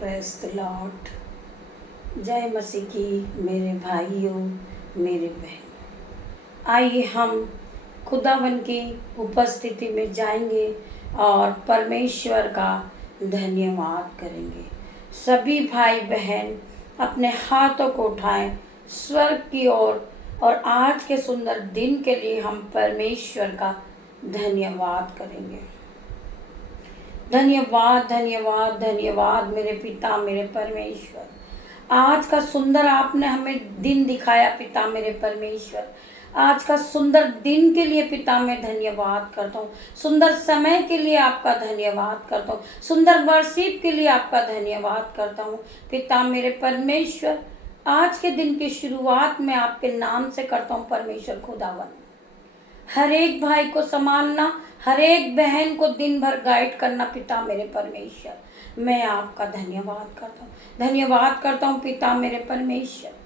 Press the Lord. जय मसीह की मेरे भाइयों, मेरे बहन। आइए हम खुदावन की उपस्थिति में जाएंगे और परमेश्वर का धन्यवाद करेंगे। सभी भाई बहन अपने हाथों को उठाएं स्वर्ग की ओर और आज के सुंदर दिन के लिए हम परमेश्वर का धन्यवाद करेंगे। धन्यवाद धन्यवाद धन्यवाद मेरे पिता मेरे परमेश्वर, आज का सुंदर आपने हमें दिन दिखाया पिता मेरे परमेश्वर। आज का सुंदर दिन के लिए पिता मैं धन्यवाद करता हूँ। सुंदर समय के लिए आपका धन्यवाद करता हूँ। सुंदर वर्षिप के लिए आपका धन्यवाद करता हूँ पिता मेरे परमेश्वर। आज के दिन की शुरुआत मैं आपके नाम से करता हूँ परमेश्वर खुदावन। हर एक भाई को संभालना, हर एक बहन को दिन भर गाइड करना पिता मेरे परमेश्वर। मैं आपका धन्यवाद करता हूँ, धन्यवाद करता हूँ पिता मेरे परमेश्वर।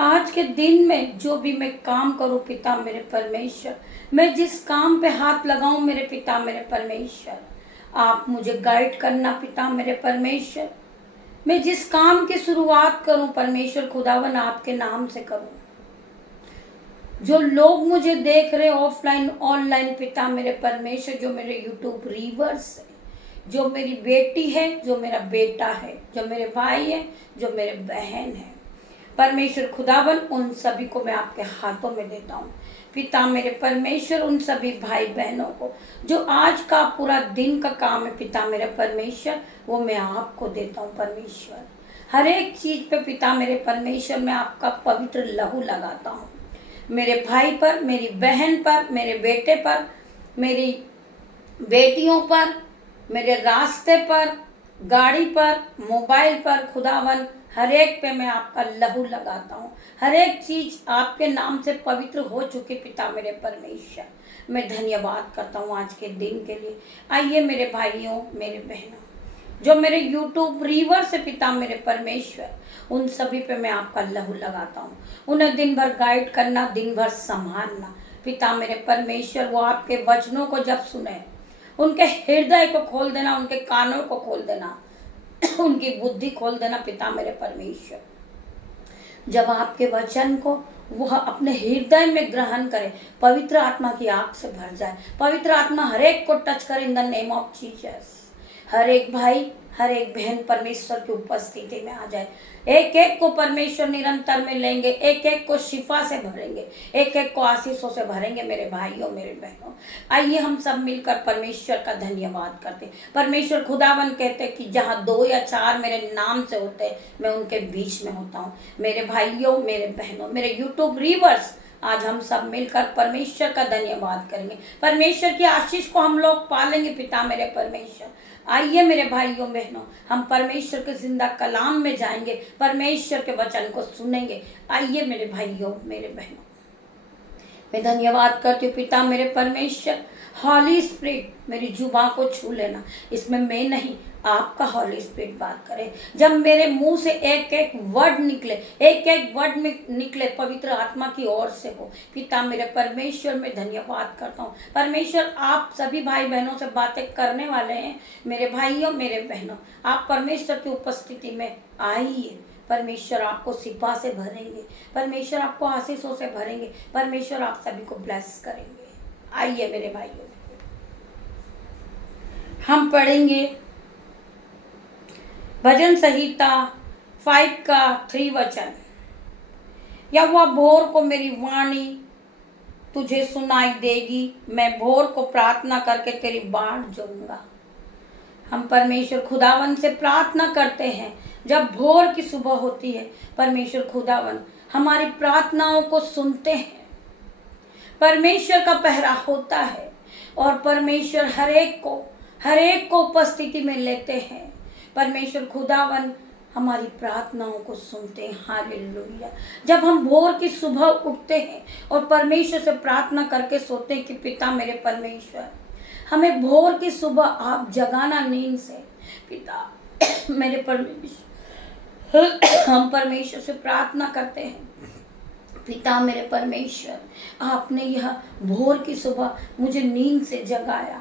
आज के दिन में जो भी मैं काम करूँ पिता मेरे परमेश्वर, मैं जिस काम पे हाथ लगाऊं मेरे पिता मेरे परमेश्वर, आप मुझे गाइड करना पिता मेरे परमेश्वर। मैं जिस काम की शुरुआत करूं परमेश्वर खुदावन आपके नाम से करूं। जो लोग मुझे देख रहे ऑफलाइन ऑनलाइन पिता मेरे परमेश्वर, जो मेरे यूट्यूब रीवर्स है, जो मेरी बेटी है, जो मेरा बेटा है, जो मेरे भाई है, जो मेरे बहन है परमेश्वर खुदावन, उन सभी को मैं आपके हाथों में देता हूँ पिता मेरे परमेश्वर। उन सभी भाई बहनों को जो आज का पूरा दिन का काम है पिता मेरे परमेश्वर, वो मैं आपको देता हूँ परमेश्वर। हर एक चीज़ पे पिता मेरे परमेश्वर मैं आपका पवित्र लहू लगाता हूँ। मेरे भाई पर, मेरी बहन पर, मेरे बेटे पर, मेरी बेटियों पर, मेरे रास्ते पर, गाड़ी पर, मोबाइल पर खुदावन, हर एक पे मैं आपका लहू लगाता हूँ। हर एक चीज़ आपके नाम से पवित्र हो चुकी पिता मेरे परमेश्वर। मैं धन्यवाद करता हूँ आज के दिन के लिए। आइए मेरे भाइयों मेरे बहनों, जो मेरे यूट्यूब रीवर से पिता मेरे परमेश्वर, उन सभी पे मैं आपका लहू लगाता हूँ। उन्हें दिन भर गाइड करना, दिन भर संभालना पिता मेरे परमेश्वर। वो आपके वचनों को जब सुने, उनके हृदय को खोल देना, उनके कानों को खोल देना, उनकी बुद्धि खोल देना पिता मेरे परमेश्वर। जब आपके वचन को वह अपने हृदय में ग्रहण करे, पवित्र आत्मा की आग से भर जाए, पवित्र आत्मा हर एक को टच करे in the name of Jesus. हर एक भाई, हर एक बहन परमेश्वर की उपस्थिति में आ जाए। एक एक को परमेश्वर निरंतर में लेंगे, एक एक को शिफा से भरेंगे, एक एक को आशीषों से भरेंगे मेरे भाइयों मेरे बहनों। आइए हम सब मिलकर परमेश्वर का धन्यवाद करते। परमेश्वर खुदावन कहते कि जहाँ 2 या 4 मेरे नाम से होते, मैं उनके बीच में होता हूँ। मेरे भाइयों मेरे बहनों, मेरे यूट्यूब रीवर्स, आज हम सब मिलकर परमेश्वर का धन्यवाद करेंगे। परमेश्वर की आशीष को हम लोग पालेंगे पिता मेरे परमेश्वर। आइए मेरे भाइयों बहनों, हम परमेश्वर के जिंदा कलाम में जाएंगे, परमेश्वर के वचन को सुनेंगे। आइए मेरे भाइयों मेरे बहनों, मैं धन्यवाद करती हूँ पिता मेरे परमेश्वर। हॉली स्पिरिट मेरी जुबान को छू लेना, इसमें मैं नहीं, आपका हॉली स्पिरिट बात करे। जब मेरे मुंह से एक एक वर्ड निकले, एक एक वर्ड में निकले पवित्र आत्मा की ओर से हो पिता मेरे परमेश्वर। मैं धन्यवाद करता हूँ परमेश्वर। आप सभी भाई बहनों से बातें करने वाले हैं मेरे भाइयों मेरे बहनों। आप परमेश्वर की उपस्थिति में आइए। परमेश्वर आपको शिफा से भरेंगे, परमेश्वर आपको आशीषों से भरेंगे, परमेश्वर आप सभी को ब्लेस करेंगे। आइए मेरे भाइयों, हम पढ़ेंगे भजन संहिता 5 का 3 वचन। या वह भोर को मेरी वाणी तुझे सुनाई देगी, मैं भोर को प्रार्थना करके तेरी बाट जोऊंगा। हम परमेश्वर खुदावन से प्रार्थना करते हैं जब भोर की सुबह होती है। परमेश्वर खुदावन हमारी प्रार्थनाओं को सुनते हैं। परमेश्वर का पहरा होता है और परमेश्वर हर एक को उपस्थिति में लेते हैं। परमेश्वर खुदावन हमारी प्रार्थनाओं को सुनते हैं। हालेलुया। जब हम भोर की सुबह उठते हैं और परमेश्वर से प्रार्थना करके सोते हैं कि पिता मेरे परमेश्वर, हमें भोर की सुबह आप जगाना नींद से पिता मेरे परमेश्वर। हम परमेश्वर से प्रार्थना करते हैं पिता मेरे परमेश्वर, आपने यह भोर की सुबह मुझे नींद से जगाया।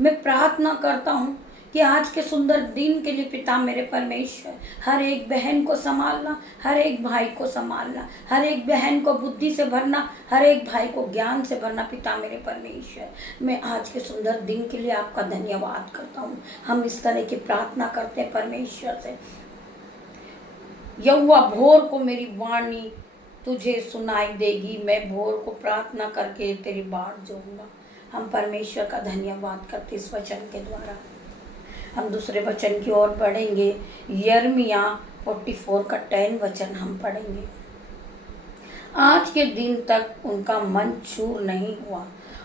मैं प्रार्थना करता हूँ कि आज के सुंदर दिन के लिए पिता मेरे परमेश्वर हर एक बहन को संभालना, हर एक भाई को संभालना, हर एक बहन को बुद्धि से भरना, हर एक भाई को ज्ञान से भरना पिता मेरे परमेश्वर। मैं आज के सुंदर दिन के लिए आपका धन्यवाद करता हूँ। हम इस तरह की प्रार्थना करते हैं परमेश्वर से, यहोवा भोर को मेरी वाणी तुझे सुनाई देगी, मैं भोर को प्रार्थना करके तेरी बाट जोऊंगा। हम परमेश्वर का धन्यवाद करते इस वचन के द्वारा। हम दूसरे वचन की ओर बढ़ेंगे। यिर्मयाह 44 का 10 वचन हम पढ़ेंगे। आज के दिन तक उनका मन चूर नहीं हुआ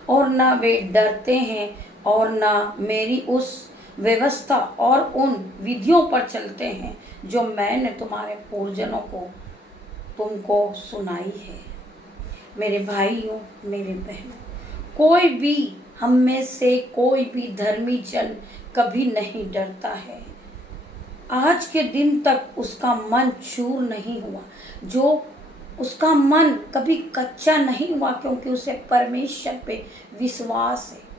और न वे डरते हैं और न मेरी उस व्यवस्था और उन विधियों पर चलते हैं जो मैंने तुम्हारे पूर्वजों को तुमको सुनाई है। मेरे भाइयों, मेरे बहनों, कोई भी हम में से कोई भी धर्मी जन कभी नहीं डरता है। आज के दिन तक उसका मन चूर नहीं हुआ, जो उसका मन कभी कच्चा नहीं हुआ, क्योंकि उसे परमेश्वर पे विश्वास है।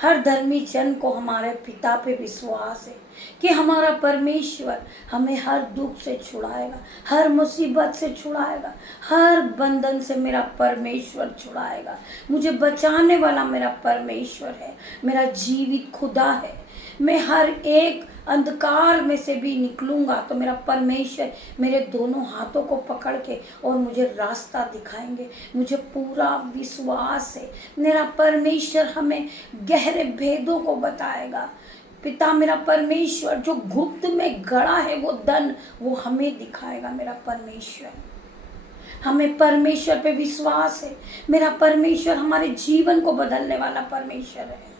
हर धर्मी जन को हमारे पिता पे विश्वास है कि हमारा परमेश्वर हमें हर दुख से छुड़ाएगा, हर मुसीबत से छुड़ाएगा, हर बंधन से मेरा परमेश्वर छुड़ाएगा। मुझे बचाने वाला मेरा परमेश्वर है, मेरा जीवित खुदा है। मैं हर एक अंधकार में से भी निकलूंगा तो मेरा परमेश्वर मेरे दोनों हाथों को पकड़ के और मुझे रास्ता दिखाएंगे। मुझे पूरा विश्वास है मेरा परमेश्वर हमें गहरे भेदों को बताएगा। पिता मेरा परमेश्वर जो गुप्त में गड़ा है वो धन वो हमें दिखाएगा। मेरा परमेश्वर, हमें परमेश्वर पे विश्वास है। मेरा परमेश्वर हमारे जीवन को बदलने वाला परमेश्वर है।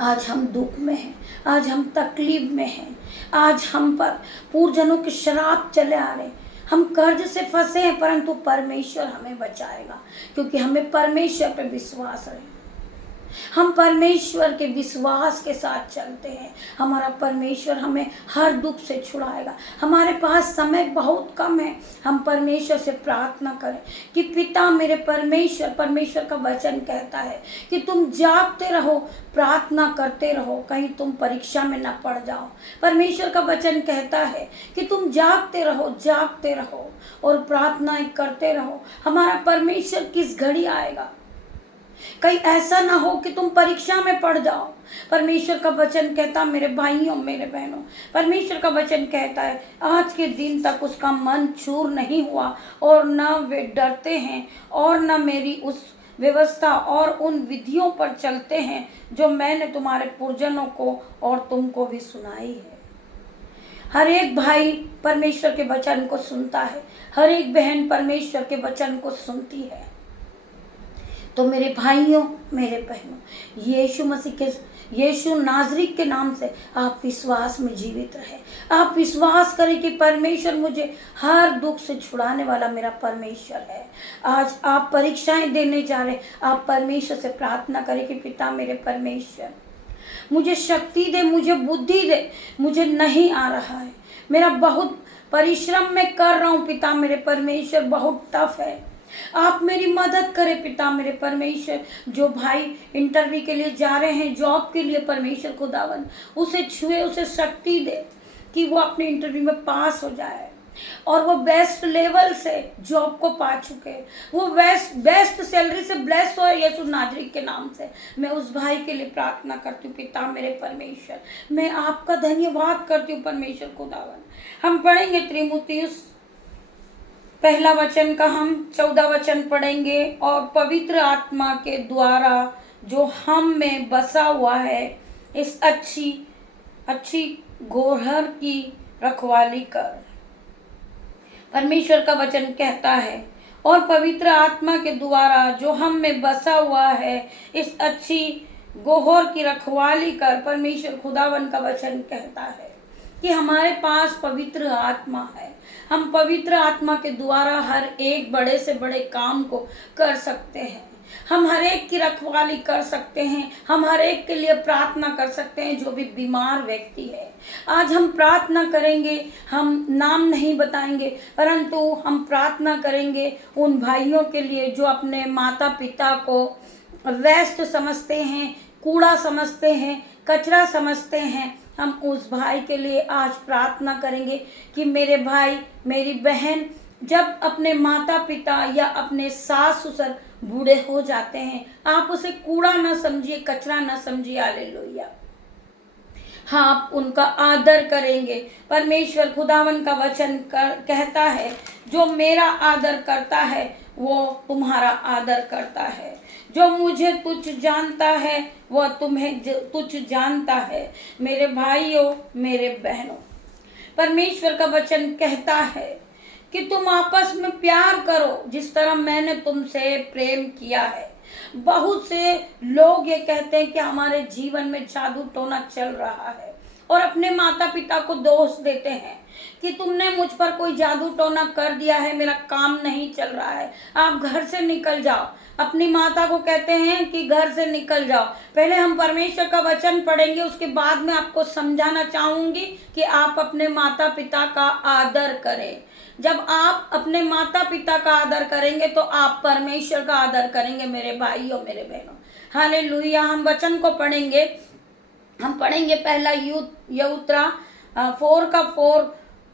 आज हम दुख में हैं, आज हम तकलीफ में हैं, आज हम पर पूर्वजनों के श्राप चले आ रहे, हम कर्ज से फंसे हैं, परंतु परमेश्वर हमें बचाएगा क्योंकि हमें परमेश्वर पे विश्वास है। हम परमेश्वर के विश्वास के साथ चलते हैं। हमारा परमेश्वर हमें हर दुख से छुड़ाएगा। हमारे पास समय बहुत कम है। हम परमेश्वर से प्रार्थना करें कि पिता मेरे परमेश्वर, परमेश्वर का वचन कहता है कि तुम जागते रहो, प्रार्थना करते रहो, कहीं तुम परीक्षा में न पड़ जाओ। परमेश्वर का वचन कहता है कि तुम जागते रहो और प्रार्थनाएं करते रहो। हमारा परमेश्वर किस घड़ी आएगा, कहीं ऐसा ना हो कि तुम परीक्षा में पड़ जाओ। परमेश्वर का वचन कहता, मेरे भाइयों मेरे बहनों, परमेश्वर का वचन कहता है आज के दिन तक उसका मन चूर नहीं हुआ और न वे डरते हैं और न मेरी उस व्यवस्था और उन विधियों पर चलते हैं जो मैंने तुम्हारे पूर्वजों को और तुमको भी सुनाई है। हर एक भाई परमेश्वर के वचन को सुनता है, हर एक बहन परमेश्वर के वचन को सुनती है। तो मेरे भाइयों मेरे बहनों, यीशु नाज़रीत के नाम से आप विश्वास में जीवित रहे। आप विश्वास करें कि परमेश्वर मुझे हर दुख से छुड़ाने वाला मेरा परमेश्वर है। आज आप परीक्षाएं देने जा रहे, आप परमेश्वर से प्रार्थना करें कि पिता मेरे परमेश्वर मुझे शक्ति दे, मुझे बुद्धि दे, मुझे नहीं आ रहा है, मेरा बहुत परिश्रम में कर रहा हूँ पिता मेरे परमेश्वर, बहुत टफ है, आप मेरी मदद करें पिता मेरे परमेश्वर। जो भाई इंटरव्यू के लिए जा रहे हैं, जॉब के लिए, परमेश्वर खुदावन उसे छुए, उसे शक्ति दे कि वो अपने इंटरव्यू में पास हो जाए और वो बेस्ट लेवल से जॉब को पा चुके, वो बेस्ट सैलरी से ब्लेस हो यीशु नाज़रीत के नाम से। मैं उस भाई के लिए प्रार्थना करती हूँ पिता मेरे परमेश्वर। मैं आपका धन्यवाद करती हूँ परमेश्वर खुदावन। हम पढ़ेंगे तीमुथियुस पहला वचन का हम 14 वचन पढ़ेंगे। और पवित्र आत्मा के द्वारा जो हम में बसा हुआ है, इस अच्छी गोहर की रखवाली कर। परमेश्वर का वचन कहता है, और पवित्र आत्मा के द्वारा जो हम में बसा हुआ है, इस अच्छी गोहर की रखवाली कर। परमेश्वर खुदावन का वचन कहता है कि हमारे पास पवित्र आत्मा है। हम पवित्र आत्मा के द्वारा हर एक बड़े से बड़े काम को कर सकते हैं। हम हर एक की रखवाली कर सकते हैं। हम हर एक के लिए प्रार्थना कर सकते हैं जो भी बीमार व्यक्ति है। आज हम प्रार्थना करेंगे, हम नाम नहीं बताएंगे, परंतु हम प्रार्थना करेंगे उन भाइयों के लिए जो अपने माता पिता को व्यस्त समझते हैं, कूड़ा समझते हैं, कचरा समझते हैं, हम उस भाई के लिए आज प्रार्थना करेंगे कि मेरे भाई मेरी बहन जब अपने माता पिता या अपने सास ससुर बूढ़े हो जाते हैं, आप उसे कूड़ा ना समझिए, कचरा ना समझिए। हालेलुया। हाँ, आप उनका आदर करेंगे। परमेश्वर खुदावन का वचन कहता है, जो मेरा आदर करता है वो तुम्हारा आदर करता है। जो मुझे तुच्छ जानता है वह तुम्हें तुच्छ जानता है। मेरे भाइयों, मेरे बहनों, परमेश्वर का वचन कहता है कि तुम आपस में प्यार करो जिस तरह मैंने तुमसे प्रेम किया है। बहुत से लोग ये कहते हैं कि हमारे जीवन में जादू टोना चल रहा है और अपने माता पिता को दोष देते हैं कि तुमने मुझ पर कोई जादू टोना कर दिया है, मेरा काम नहीं चल रहा है, आप घर से निकल जाओ। अपनी माता को कहते हैं कि घर से निकल जाओ। पहले हम परमेश्वर का वचन पढ़ेंगे, उसके बाद में आपको समझाना चाहूंगी कि आप अपने माता पिता का आदर करें। जब आप अपने माता पिता का आदर करेंगे तो आप परमेश्वर का आदर करेंगे। मेरे भाइयों, मेरे बहनों, हालेलुया। हम वचन को पढ़ेंगे। हम पढ़ेंगे पहला यहूत्रा 4:4,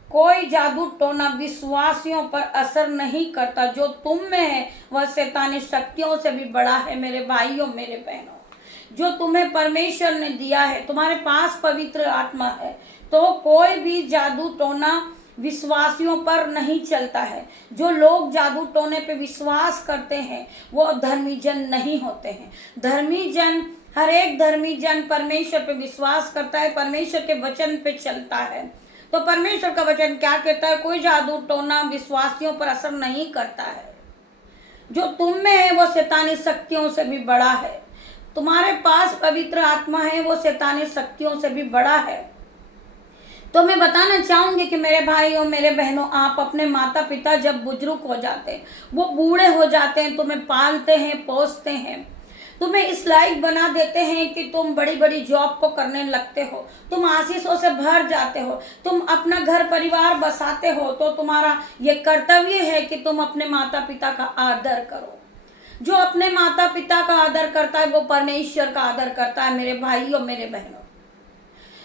कोई जादू टोना विश्वासियों पर असर नहीं करता, जो तुम में है वह शैतानी शक्तियों से भी बड़ा है। मेरे भाइयों, मेरे बहनों, जो तुम्हें परमेश्वर ने दिया है, तुम्हारे पास पवित्र आत्मा है, तो कोई भी जादू टोना विश्वासियों पर नहीं चलता है। जो लोग जादू टोने पे विश्वास करते हैं वो धर्मी जन नहीं होते हैं। धर्मी जन, हर एक धर्मी जन परमेश्वर पे विश्वास करता है, परमेश्वर के वचन पे चलता है। तो परमेश्वर का वचन क्या कहता है? कोई जादू टोना विश्वासियों पर असर नहीं करता है। जो तुम में है वो शैतानी शक्तियों से भी बड़ा है। तुम्हारे पास पवित्र आत्मा है, वो शैतानी शक्तियों से भी बड़ा है। तो मैं बताना चाहूंगी कि मेरे भाइयों, मेरे बहनों, आप अपने माता पिता जब बुजुर्ग हो जाते हैं, वो बूढ़े हो जाते हैं, तुम्हें पालते हैं, पोसते हैं, तुम्हें इस लायक बना देते हैं कि तुम बड़ी बड़ी जॉब को करने लगते हो, तुम आशीषों से भर जाते हो, तुम अपना घर परिवार बसाते हो, तो तुम्हारा ये कर्तव्य है कि तुम अपने माता पिता का आदर करो। जो अपने माता पिता का आदर करता है वो परमेश्वर का आदर करता है। मेरे भाइयों, मेरे बहनों,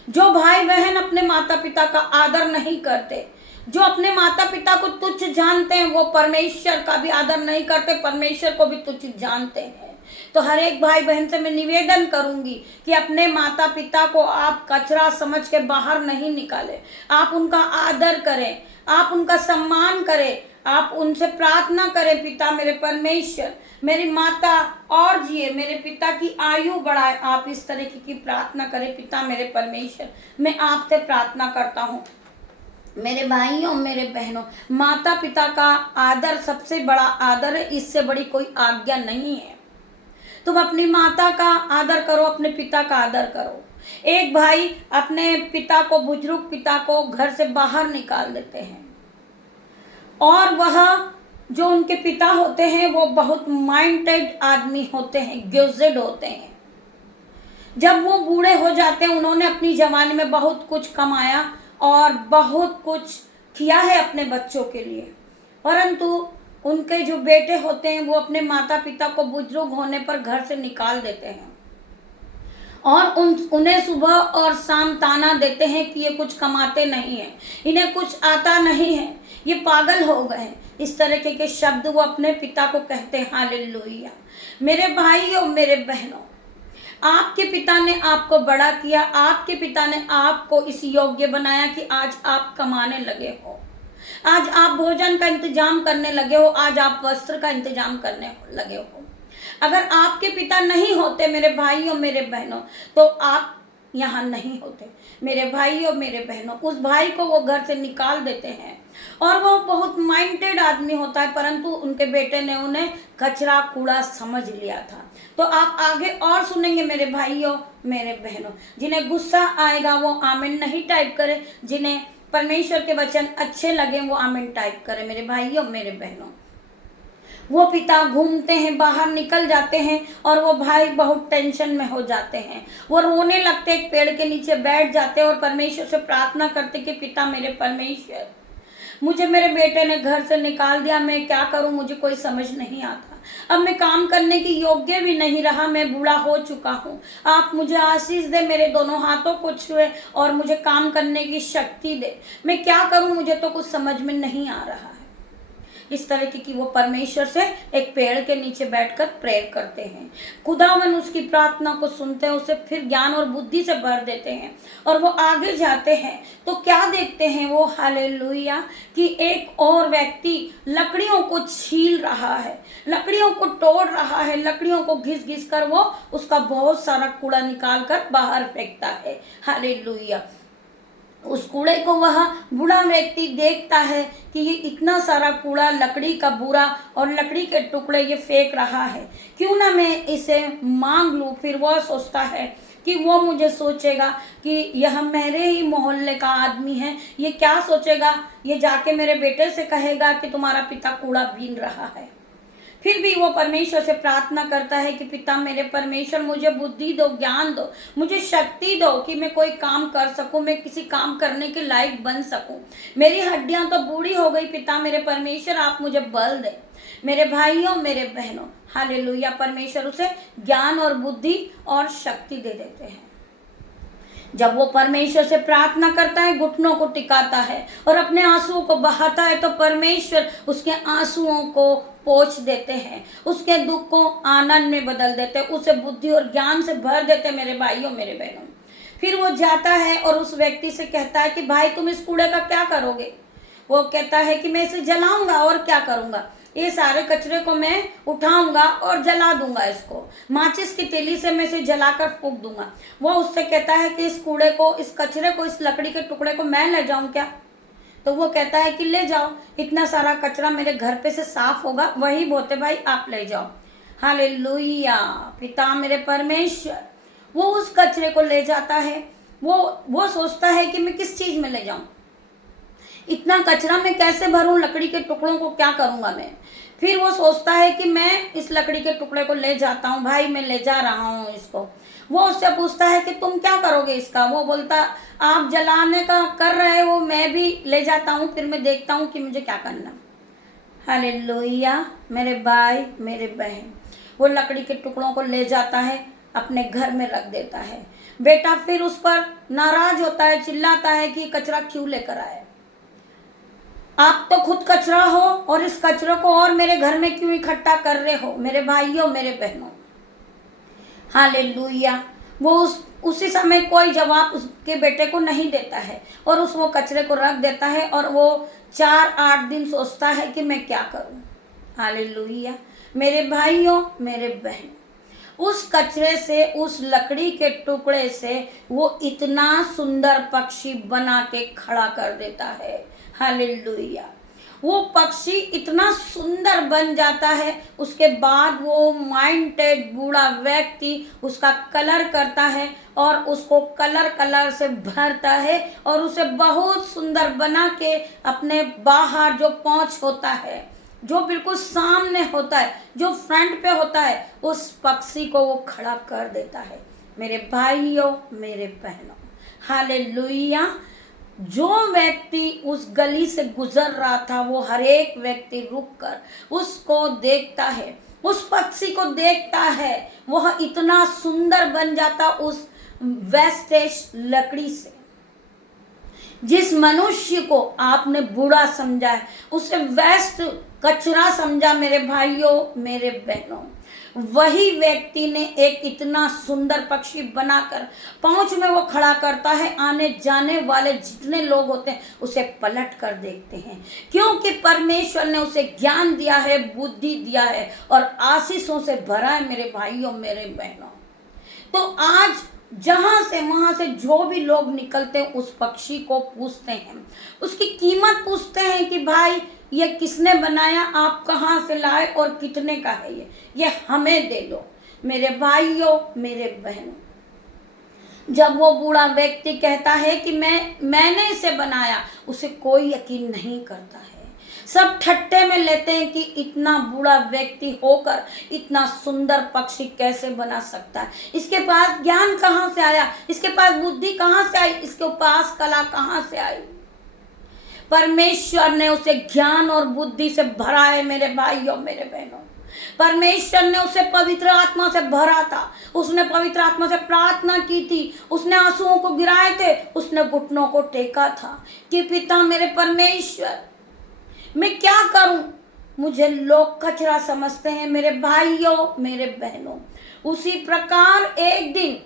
जो भाई बहन अपने माता पिता का आदर नहीं करते, जो अपने माता पिता को तुच्छ जानते हैं, वो परमेश्वर का भी आदर नहीं करते, परमेश्वर को भी तुच्छ जानते हैं। तो हर एक भाई बहन से मैं निवेदन करूंगी कि अपने माता पिता को आप कचरा समझ के बाहर नहीं निकालें। आप उनका आदर करें, आप उनका सम्मान करें, आप उनसे प्रार्थना करें, पिता मेरे परमेश्वर मेरी माता और जिए, मेरे पिता की आयु बढ़ाए। आप इस तरीके की प्रार्थना करें। पिता मेरे परमेश्वर, मैं आपसे प्रार्थना करता हूँ। मेरे भाइयों, मेरे बहनों, माता पिता का आदर सबसे बड़ा आदर है, इससे बड़ी कोई आज्ञा नहीं है। तुम अपनी माता का आदर करो, अपने पिता का आदर करो। एक भाई अपने पिता को, बुजुर्ग पिता को घर से बाहर निकाल देते हैं और वह जो उनके पिता होते हैं वो बहुत माइंडेड आदमी होते हैं, ग्रेजुएट होते हैं। जब वो बूढ़े हो जाते हैं, उन्होंने अपनी जवानी में बहुत कुछ कमाया और बहुत कुछ किया है अपने बच्चों के लिए, परंतु उनके जो बेटे होते हैं वो अपने माता पिता को बुजुर्ग होने पर घर से निकाल देते हैं और उन्हें सुबह और शाम ताना देते हैं कि ये कुछ कमाते नहीं हैं, इन्हें कुछ आता नहीं है, ये पागल हो गए हैं। इस तरीके के शब्द वो अपने पिता को कहते हैं। हालेलुया। मेरे भाइयों, मेरे बहनों, आपके पिता ने आपको बड़ा किया, आपके पिता ने आपको इस योग्य बनाया कि आज आप कमाने लगे हो, आज आप भोजन का इंतजाम करने लगे हो, आज आप वस्त्र का इंतजाम करने लगे हो। अगर आपके पिता नहीं होते मेरे भाइयों, मेरे बहनों, तो आप यहाँ नहीं होते। मेरे भाइयों, मेरे बहनों, उस भाई को वो घर से निकाल देते हैं और वो बहुत माइंडेड आदमी होता है, परंतु उनके बेटे ने उन्हें कचरा कूड़ा समझ लिया था। तो आप आगे और सुनेंगे मेरे भाइयों, मेरे बहनों। जिन्हें गुस्सा आएगा वो आमीन नहीं टाइप करे, जिन्हें परमेश्वर के वचन अच्छे लगे वो आमीन टाइप करे। मेरे भाइयों, मेरे बहनों, वो पिता घूमते हैं, बाहर निकल जाते हैं और वो भाई बहुत टेंशन में हो जाते हैं। वो रोने लगते, एक पेड़ के नीचे बैठ जाते और परमेश्वर से प्रार्थना करते कि पिता मेरे परमेश्वर, मुझे मेरे बेटे ने घर से निकाल दिया, मैं क्या करूं, मुझे कोई समझ नहीं आता। अब मैं काम करने की योग्य भी नहीं रहा, मैं बूढ़ा हो चुका हूँ। आप मुझे आशीष दे, मेरे दोनों हाथों को छुए और मुझे काम करने की शक्ति दे। मैं क्या करूं, मुझे तो कुछ समझ में नहीं आ रहा है। इस तरह की वो परमेश्वर से एक पेड़ के नीचे बैठकर प्रेयर करते हैं। खुदावन उसकी प्रार्थना को सुनते हैं, उसे फिर ज्ञान और बुद्धि से भर देते हैं और वो आगे जाते हैं। तो क्या देखते हैं वो, हालेलुया, कि एक और व्यक्ति लकड़ियों को छील रहा है, लकड़ियों को तोड़ रहा है, लकड़ियों को घिस घिस कर वो उसका बहुत सारा कूड़ा निकाल कर बाहर फेंकता है। हालेलुया। उस कूड़े को वह बूढ़ा व्यक्ति देखता है कि ये इतना सारा कूड़ा, लकड़ी का बुरा और लकड़ी के टुकड़े ये फेंक रहा है, क्यों ना मैं इसे मांग लूँ। फिर वह सोचता है कि वो मुझे सोचेगा कि यह मेरे ही मोहल्ले का आदमी है, ये क्या सोचेगा, ये जाके मेरे बेटे से कहेगा कि तुम्हारा पिता कूड़ा बीन रहा है। फिर भी वो परमेश्वर से प्रार्थना करता है कि पिता मेरे परमेश्वर, मुझे बुद्धि दो, ज्ञान दो, मुझे शक्ति दो कि मैं कोई काम कर सकूं, मैं किसी काम करने के लायक बन सकूं। मेरी हड्डियां तो बूढ़ी हो गई, पिता मेरे परमेश्वर आप मुझे बल दे। मेरे भाइयों, मेरे बहनों, हालेलुया, परमेश्वर उसे ज्ञान और बुद्धि और शक्ति दे देते हैं। जब वो परमेश्वर से प्रार्थना करता है, घुटनों को टिकाता है और अपने आंसुओं को बहाता है, तो परमेश्वर उसके आंसुओं को पोंछ देते हैं, उसके दुख को आनंद में बदल देते हैं, उसे बुद्धि और ज्ञान से भर देते हैं। मेरे भाइयों, मेरे बहनों, फिर वो जाता है और उस व्यक्ति से कहता है कि भाई तुम इस कूड़े का क्या करोगे। वो कहता है कि मैं इसे जलाऊंगा और क्या करूंगा, ये सारे कचरे को मैं उठाऊंगा और जला दूंगा, इसको माचिस की तीली से मैं इसे जलाकर फूंक दूंगा। वो उससे कहता है कि इस कूड़े को, इस कचरे को, इस लकड़ी के टुकड़े को मैं ले जाऊं क्या। तो वो कहता है कि ले जाओ, इतना सारा कचरा मेरे घर पे से साफ होगा, वही बोते भाई आप ले जाओ। हालेलुया, पिता मेरे परमेश्वर, वो उस कचरे को ले जाता है। वो सोचता है कि मैं किस चीज में ले जाऊं, इतना कचरा मैं कैसे भरूं, लकड़ी के टुकड़ों को क्या करूंगा मैं। फिर वो सोचता है कि मैं इस लकड़ी के टुकड़े को ले जाता हूँ, भाई मैं ले जा रहा हूँ इसको। वो उससे पूछता है कि तुम क्या करोगे इसका। वो बोलता आप जलाने का कर रहे हो, मैं भी ले जाता हूँ, फिर मैं देखता हूँ कि मुझे क्या करना। हालेलुया, मेरे भाई, मेरे बहन, वो लकड़ी के टुकड़ों को ले जाता है, अपने घर में रख देता है। बेटा फिर उस पर नाराज होता है, चिल्लाता है कि कचरा क्यों लेकर आए, आप तो खुद कचरा हो और इस कचरे को और मेरे घर में क्यों इकट्ठा कर रहे हो। मेरे भाइयों, मेरे बहनों, हालेलुया, वो उसी समय कोई जवाब उसके बेटे को नहीं देता है और वो कचरे को रख देता है और वो 4-8 दिन सोचता है कि मैं क्या करूं। हालेलुया, मेरे भाइयों, मेरे बहन, उस कचरे से, उस लकड़ी के टुकड़े से वो इतना सुंदर पक्षी बना के खड़ा कर देता है। हालेलुया, वो पक्षी इतना सुंदर बन जाता है। उसके बाद वो माइंडेड बूढ़ा व्यक्ति उसका कलर करता है और उसको कलर से भरता है और उसे बहुत सुंदर बना के अपने बाहर जो पौंछ होता है, जो बिल्कुल सामने होता है, जो फ्रंट पे होता है, उस पक्षी को वो खड़ा कर देता है। मेरे भाइयों, मेरे बहनों, हालेलुया, जो व्यक्ति उस गली से गुजर रहा था, वो हर एक व्यक्ति रुककर उसको देखता है, उस पक्षी को देखता है। वह इतना सुंदर बन जाता उस वेस्टेज लकड़ी से। जिस मनुष्य को आपने बुरा समझा है, उसे वेस्ट, कचरा समझा, मेरे भाइयों, मेरे बहनों, वही व्यक्ति ने एक इतना सुंदर पक्षी बनाकर पहुंच में वो खड़ा करता है। आने जाने वाले जितने लोग होते हैं उसे पलट कर देखते हैं, क्योंकि परमेश्वर ने उसे ज्ञान दिया है, बुद्धि दिया है और आशीषों से भरा है। मेरे भाइयों, मेरे बहनों, तो आज जहां से वहां से जो भी लोग निकलते हैं, उस पक्षी को पूछते हैं, उसकी कीमत पूछते हैं कि भाई ये किसने बनाया, आप कहाँ से लाए और कितने का है ये हमें दे दो। मेरे भाइयों, मेरे बहनों, जब वो बूढ़ा व्यक्ति कहता है कि मैंने इसे बनाया, उसे कोई यकीन नहीं करता है। सब ठट्टे में लेते हैं कि इतना बूढ़ा व्यक्ति होकर इतना सुंदर पक्षी कैसे बना सकता है, इसके पास ज्ञान कहाँ से आया, इसके पास बुद्धि कहाँ से आई, इसके पास कला कहाँ से आई। परमेश्वर ने उसे ज्ञान और बुद्धि से भरा है मेरे भाइयों मेरे बहनों। परमेश्वर ने उसे पवित्र आत्मा से भरा था। उसने पवित्र आत्मा से प्रार्थना की थी, उसने आंसुओं को गिराए थे, उसने घुटनों को टेका था कि पिता मेरे परमेश्वर, मैं क्या करूं, मुझे लोग कचरा समझते हैं मेरे भाइयों मेरे बहनों। उसी प्रकार एक दिन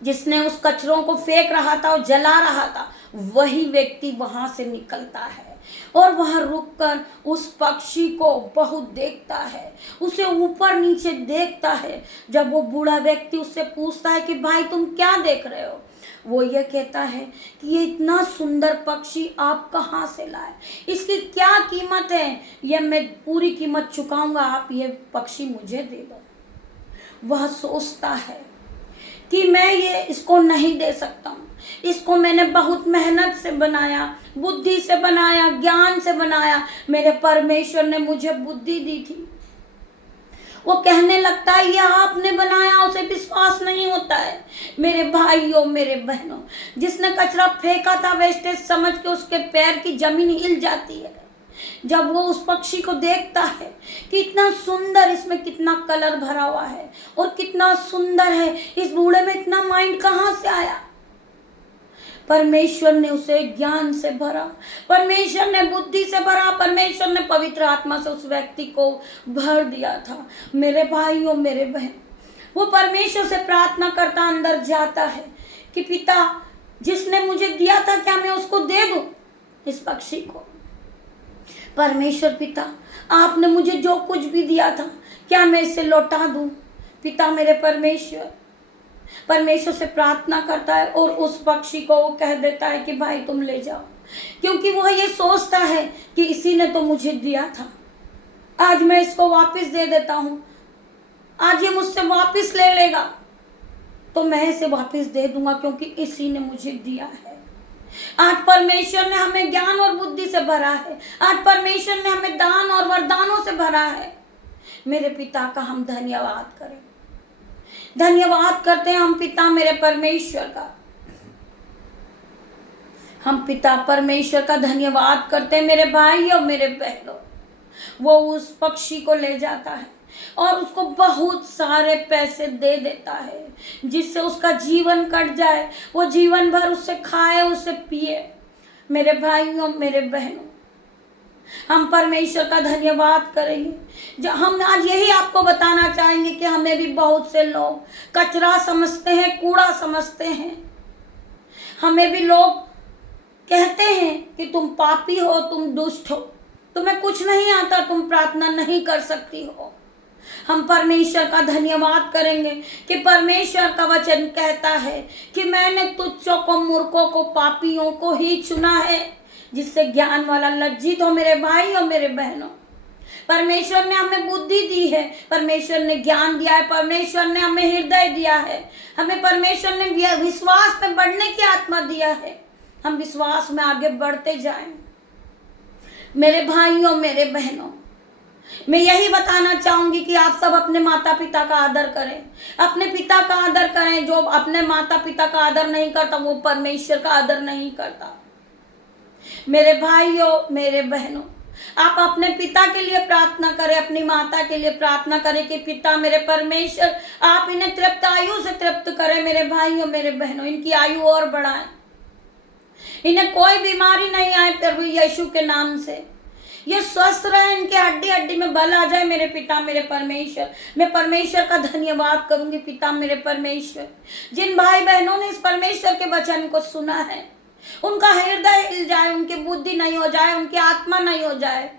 जिसने उस कचरों को फेंक रहा था और जला रहा था, वही व्यक्ति वहां से निकलता है और वह रुककर उस पक्षी को बहुत देखता है, उसे ऊपर नीचे देखता है। जब वो बूढ़ा व्यक्ति उससे पूछता है कि भाई तुम क्या देख रहे हो, वो ये कहता है कि ये इतना सुंदर पक्षी आप कहाँ से लाए, इसकी क्या कीमत है, ये मैं पूरी कीमत चुकाऊंगा, आप ये पक्षी मुझे दे दो। वह सोचता है कि मैं ये इसको नहीं दे सकता हूँ, इसको मैंने बहुत मेहनत से बनाया, बुद्धि से बनाया, ज्ञान से बनाया, मेरे परमेश्वर ने मुझे बुद्धि दी थी। वो कहने लगता है ये आपने बनाया, उसे विश्वास नहीं होता है। मेरे भाइयों मेरे बहनों, जिसने कचरा फेंका था वेस्टेज समझ के उसके पैर की जमीन हिल जाती है जब वो उस पक्षी को देखता है कि इतना सुंदर, इसमें कितना कलर भरा हुआ है और कितना सुंदर है, इस बूढ़े में इतना माइंड कहाँ से आया। परमेश्वर ने उसे ज्ञान से भरा, परमेश्वर ने बुद्धि से भरा, परमेश्वर ने पवित्र आत्मा से उस व्यक्ति को भर दिया था। मेरे भाइयों मेरे बहन, वो परमेश्वर से प्रार्थना करता अंदर जाता है कि पिता जिसने मुझे दिया था, क्या मैं उसको दे दूं इस पक्षी को। परमेश्वर पिता, आपने मुझे जो कुछ भी दिया था, क्या मैं इसे लौटा दूं। पिता मेरे परमेश्वर से प्रार्थना करता है और उस पक्षी को वो कह देता है कि भाई तुम ले जाओ, क्योंकि वह ये सोचता है कि इसी ने तो मुझे दिया था, आज मैं इसको वापस दे देता हूँ, आज ये मुझसे वापस ले लेगा तो मैं इसे वापस दे दूंगा, क्योंकि इसी ने मुझे दिया है। आज परमेश्वर ने हमें ज्ञान और बुद्धि से भरा है, आज परमेश्वर ने हमें दान और वरदानों से भरा है। मेरे पिता का हम धन्यवाद करें, धन्यवाद करते हैं हम पिता मेरे परमेश्वर का। हम पिता परमेश्वर का धन्यवाद करते हैं मेरे भाई और मेरे बहनों। वो उस पक्षी को ले जाता है और उसको बहुत सारे पैसे दे देता है, जिससे उसका जीवन कट जाए, वो जीवन भर उससे खाए उससे पिए। मेरे भाइयों मेरे बहनों, हम परमेश्वर का धन्यवाद करेंगे। जो हम आज यही आपको बताना चाहेंगे कि हमें भी बहुत से लोग कचरा समझते हैं, कूड़ा समझते हैं। हमें भी लोग कहते हैं कि तुम पापी हो, तुम दुष्ट हो, तुम्हें कुछ नहीं आता, तुम प्रार्थना नहीं कर सकती हो। हम परमेश्वर का धन्यवाद करेंगे कि परमेश्वर का वचन कहता है कि मैंने तुच्छों को, मूर्खों को, पापियों को ही चुना है, जिससे ज्ञान वाला लज्जित हो। मेरे भाई और मेरे बहनों, परमेश्वर ने हमें बुद्धि दी है, परमेश्वर ने ज्ञान दिया है, परमेश्वर ने हमें हृदय दिया है, हमें परमेश्वर ने विश्वास में बढ़ने की आत्मा दिया है। हम विश्वास में आगे बढ़ते जाएं। मेरे भाइयों मेरे बहनों, मैं यही बताना चाहूंगी कि आप सब अपने माता पिता का आदर करें, अपने पिता का आदर करें। जो अपने माता पिता का आदर नहीं करता वो परमेश्वर का आदर नहीं करता। मेरे भाइयों मेरे बहनों, आप अपने पिता के लिए प्रार्थना करें, अपनी माता के लिए प्रार्थना करें कि पिता मेरे परमेश्वर, आप इन्हें तृप्त आयु से तृप्त करें। मेरे भाइयों मेरे बहनों, इनकी आयु और बढ़ाएं, इन्हें कोई बीमारी नहीं आए प्रभु यीशु के नाम से। ये स्वस्थ रहे, इनके हड्डी हड्डी में बल आ जाए। मेरे पिता मेरे परमेश्वर, मैं परमेश्वर का धन्यवाद करूंगी। पिता मेरे परमेश्वर, जिन भाई बहनों ने इस परमेश्वर के वचन को सुना है, उनका हृदय हिल जाए, उनकी बुद्धि नहीं हो जाए, उनकी आत्मा नहीं हो जाए,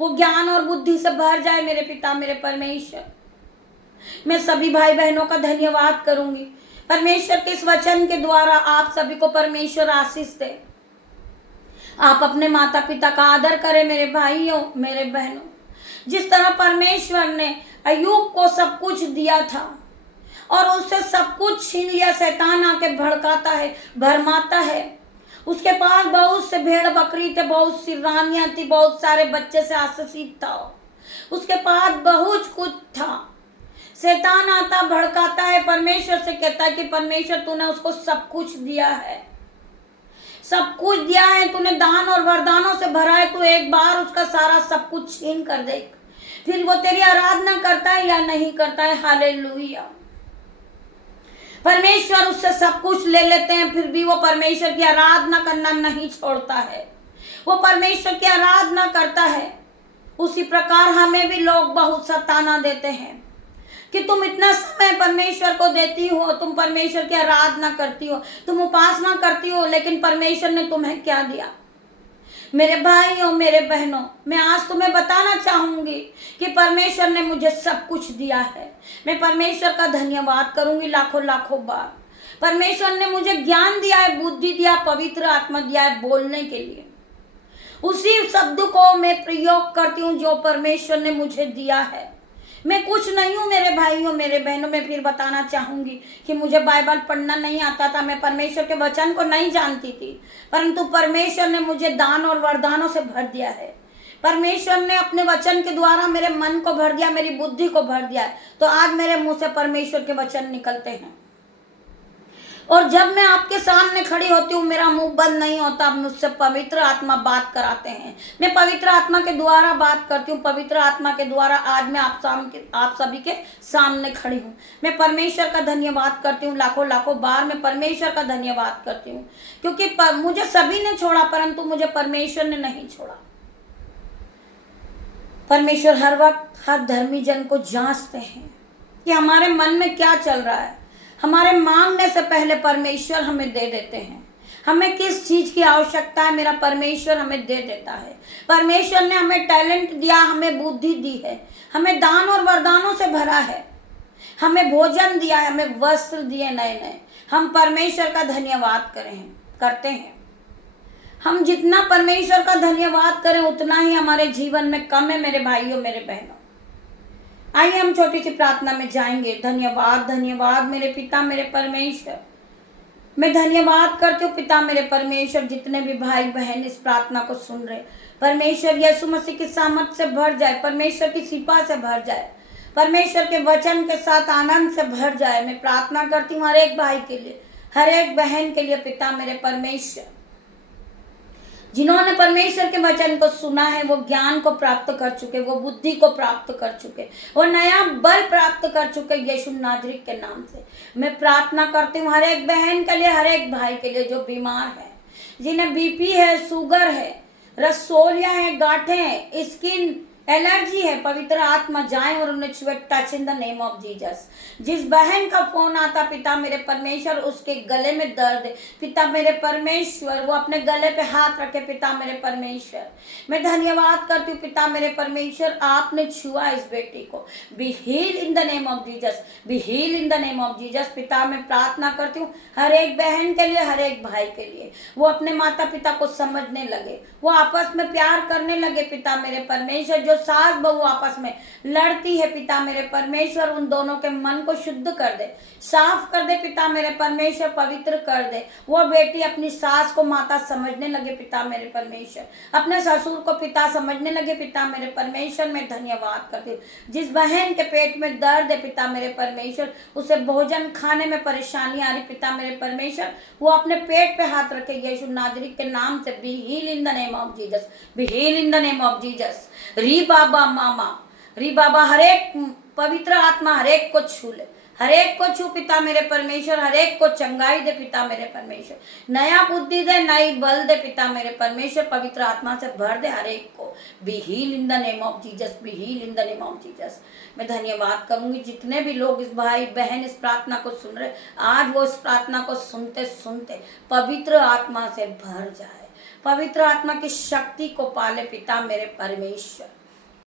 वो ज्ञान और बुद्धि से भर जाए। मेरे पिता मेरे परमेश्वर, मैं सभी भाई बहनों का धन्यवाद करूंगी। परमेश्वर के इस वचन के द्वारा आप सभी को परमेश्वर आशीष दे। आप अपने माता पिता का आदर करें मेरे भाइयों मेरे बहनों। जिस तरह परमेश्वर ने अय्यूब को सब कुछ दिया था और उससे सब कुछ छीन लिया, शैतान आके भड़काता है, भरमाता है। उसके पास बहुत से भेड़ बकरी थे, बहुत सी रानियां थी, बहुत सारे बच्चे से आशीषित था, उसके पास बहुत कुछ था। शैतान आता भड़काता है, परमेश्वर से कहता है कि परमेश्वर तूने उसको सब कुछ दिया है, सब कुछ दिया है, तूने दान और वरदानों से भरा है, तू एक बार उसका सारा सब कुछ छीन कर दे, फिर वो तेरी आराधना करता है या नहीं करता है। हालेलुया। परमेश्वर उससे सब कुछ ले लेते हैं, फिर भी वो परमेश्वर की आराधना करना नहीं छोड़ता है, वो परमेश्वर की आराधना करता है। उसी प्रकार हमें भी लोग बहुत सा ताना देते हैं कि तुम इतना समय परमेश्वर को देती हो, तुम परमेश्वर की आराधना करती हो, तुम उपासना करती हो, लेकिन परमेश्वर ने तुम्हें क्या दिया। मेरे भाइयों, मेरे बहनों, मैं आज तुम्हें बताना चाहूंगी कि परमेश्वर ने मुझे सब कुछ दिया है। मैं परमेश्वर का धन्यवाद करूंगी लाखों लाखों बार। परमेश्वर ने मुझे ज्ञान दिया है, बुद्धि दिया, पवित्र आत्मा दिया है बोलने के लिए। उसी शब्द को मैं प्रयोग करती हूँ जो परमेश्वर ने मुझे दिया है। मैं कुछ नहीं हूँ मेरे भाइयों, मेरे बहनों। मैं फिर बताना चाहूंगी कि मुझे बाइबल पढ़ना नहीं आता था, मैं परमेश्वर के वचन को नहीं जानती थी, परंतु परमेश्वर ने मुझे दान और वरदानों से भर दिया है। परमेश्वर ने अपने वचन के द्वारा मेरे मन को भर दिया, मेरी बुद्धि को भर दिया है, तो आज मेरे मुंह से परमेश्वर के वचन निकलते हैं। और जब मैं आपके सामने खड़ी होती हूँ, मेरा मुंह बंद नहीं होता, मुझसे पवित्र आत्मा बात कराते हैं। मैं पवित्र आत्मा के द्वारा बात करती हूँ, पवित्र आत्मा के द्वारा आज मैं आप सभी के सामने खड़ी हूँ। मैं परमेश्वर का धन्यवाद करती हूँ लाखों लाखों बार। मैं परमेश्वर का धन्यवाद करती हूँ क्योंकि मुझे सभी ने छोड़ा, परंतु मुझे परमेश्वर ने नहीं छोड़ा। परमेश्वर हर वक्त हर धर्मी जन को जांचते हैं कि हमारे मन में क्या चल रहा है। हमारे मांगने से पहले परमेश्वर हमें दे देते हैं। हमें किस चीज की आवश्यकता है, मेरा परमेश्वर हमें दे देता है। परमेश्वर ने हमें टैलेंट दिया, हमें बुद्धि दी है, हमें दान और वरदानों से भरा है, हमें भोजन दिया है, हमें वस्त्र दिए नए नए। हम परमेश्वर का धन्यवाद करते हैं। हम जितना परमेश्वर का धन्यवाद करें उतना ही हमारे जीवन में कम है मेरे भाइयों, मेरे बहनों। आइए हम छोटी सी प्रार्थना में जाएंगे। धन्यवाद, धन्यवाद मेरे पिता, मेरे परमेश्वर। मैं धन्यवाद करती हूँ पिता मेरे परमेश्वर, जितने भी भाई बहन इस प्रार्थना को सुन रहे, परमेश्वर यीशु मसीह की सामर्थ से भर जाए, परमेश्वर की कृपा से भर जाए, परमेश्वर के वचन के साथ आनंद से भर जाए। मैं प्रार्थना करती हूँ हर एक भाई के लिए, हर एक बहन के लिए पिता मेरे परमेश्वर। जिन्होंने परमेश्वर के वचन को सुना है वो ज्ञान को प्राप्त कर चुके, वो बुद्धि को प्राप्त कर चुके, वो नया बल प्राप्त कर चुके यीशु नाजरीत के नाम से। मैं प्रार्थना करती हूँ हर एक बहन के लिए, हर एक भाई के लिए जो बीमार है, जिन्हें बीपी है, शुगर है, रसोलिया है, गांठें हैं, स्किन एलर्जी है, पवित्र आत्मा जाए और उन्हें छुए, touch in the name of Jesus. जिस बहन का फोन आता पिता मेरे परमेश्वर, उसके गले में दर्द है पिता मेरे परमेश्वर, वो अपने गले पे हाथ रखे पिता मेरे परमेश्वर। मैं धन्यवाद करती हूँ पिता मेरे परमेश्वर, आपने छुआ इस बेटी को। Be heal in the name of Jesus, be heal in the name of Jesus. पिता मैं प्रार्थना करती हूँ हर एक बहन के लिए, हर एक भाई के लिए, वो अपने माता पिता को समझने लगे, वो आपस में प्यार करने लगे पिता मेरे परमेश्वर। जो सास बहू आपस में लड़ती है पिता मेरे परमेश्वर, उन दोनों के मन को शुद्ध कर दे, साफ कर दे पिता मेरे परमेश्वर, पवित्र कर दे। वो बेटी अपनी सास को माता समझने लगे पिता मेरे परमेश्वर, अपने ससुर को पिता समझने लगे पिता मेरे परमेश्वर। मैं धन्यवाद करती हूँ जिस बहन के पेट में दर्द है पिता मेरे परमेश्वर, उसे भोजन खाने में परेशानी आ रही पिता मेरे परमेश्वर, वो अपने पेट पे हाथ रखे यीशु नाजरीत के नाम से। Be heal in the name of Jesus, be heal in the name of Jesus. री बाबा मामा, री बाबा, हर एक पवित्र आत्मा हर एक को छू ले, हर एक को छू पिता मेरे परमेश्वर, हर एक को चंगाई दे पिता मेरे परमेश्वर, नया बुद्धि दे, नई बल दे पिता मेरे परमेश्वर, पवित्र आत्मा से भर दे हर एक को। Be heal in the name of Jesus, be heal in the name of Jesus. मैं धन्यवाद करूंगी जितने भी लोग इस भाई बहन इस प्रार्थना को सुन रहे, आज वो इस प्रार्थना को सुनते सुनते पवित्र आत्मा से भर जाए, पवित्र आत्मा की शक्ति को पाले पिता मेरे परमेश्वर।